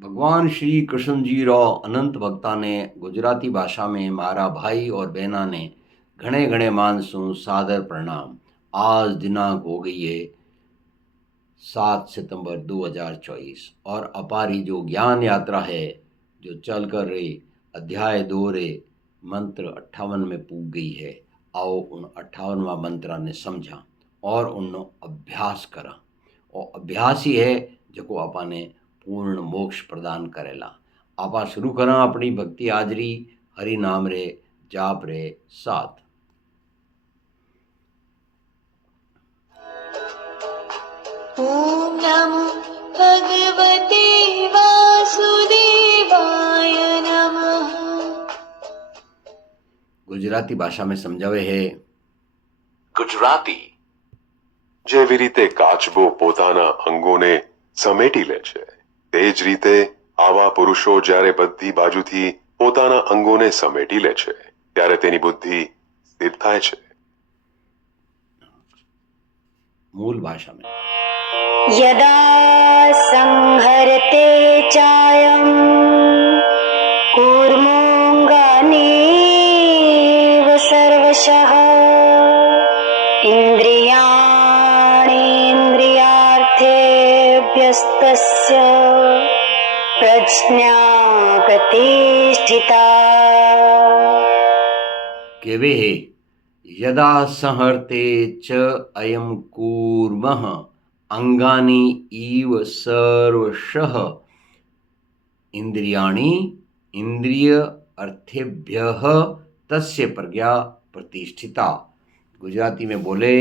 ભગવાન શ્રી કૃષ્ણજી રો અનંત ભક્તાને ગુજરાતી भाषा में मारा भाई और बहना ने घने घने मानसू सादर प्रणाम आज दिनांक हो गई है सात सितंबर 2024 और अपारी जो ज्ञान यात्रा है जो चल कर रही अध्याय दो रे मंत्र अट्ठावन में पूग गई है आओ उन अट्ठावनवा मंत्रा ने समझा और उन अभ्यास करा और अभ्यास ही है जो आपा ने पूर्ण मोक्ष प्रदान करेला। आप शुरू करा अपनी भक्ति हाजरी। हरि नाम रे जाप रे साथ। गुजराती भाषा में समझावे है। गुजराती रीते રીતે કાચબો પોતાના અંગોને સમેટી લે છે તે જ રીતે આવા પુરુષો જ્યારે બધી બાજુથી પોતાના અંગોને સમેટી લે છે ત્યારે તેની બુદ્ધિ સ્થિર થાય છે. મૂળ ભાષામાં. યદા સંહરતે ચાયમ કુર્મોંગાનેવ સર્વશઃ ઇન્દ્રિયા इन्द्रियाणीन्द्रियार्थेभ्यस्तस्य प्रज्ञा प्रतिष्ठिता કેવે હે યદા સંહર્તે ચ અયમ કૂર્મઃ અંગાની ઈવ સર્વશઃ ઇન્દ્રિયાણી ઇન્દ્રિય અર્થેભ્ય તસ્ય પ્રજ્ઞા પ્રતિષ્ઠિતા ગુજરાતી में बोले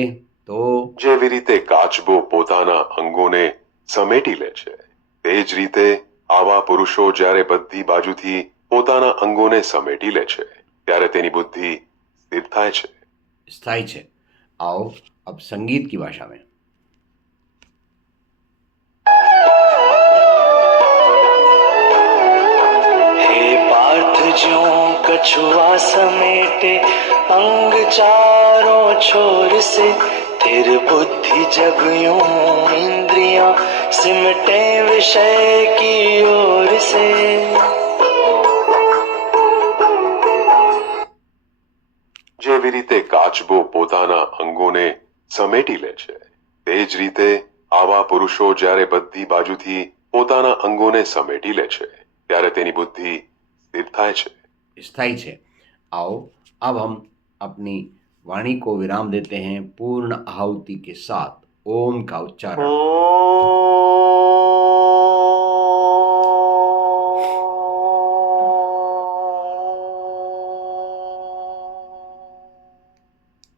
तो જેવી રીતે કાચબો પોતાના અંગોને સમેટી લે છે તે જ રીતે આવા પુરુષો જ્યારે બધી બાજુથી પોતાના અંગોને સમેટી લે છે ત્યારે તેની બુદ્ધિ સ્થિર થાય છે स्थाई है आओ अब संगीत की भाषा में हे पार्थ ज्यों कछुआ समेटे अंग चारों छोर से तिर बुद्धि जगयों इंद्रियां सिमटे विषय की ओर से જેવી રીતે કાચબો પોતાના અંગોને સમેટી લે છે તે જ રીતે આવા પુરુષો જ્યારે બધી બાજુથી પોતાના અંગોને સમેટી લે છે ત્યારે તેની બુદ્ધિ સ્થિર થાય છે स्थाई है आओ अब हम अपनी वाणी को विराम देते हैं पूर्ण आहुति के साथ ओम का उच्चारण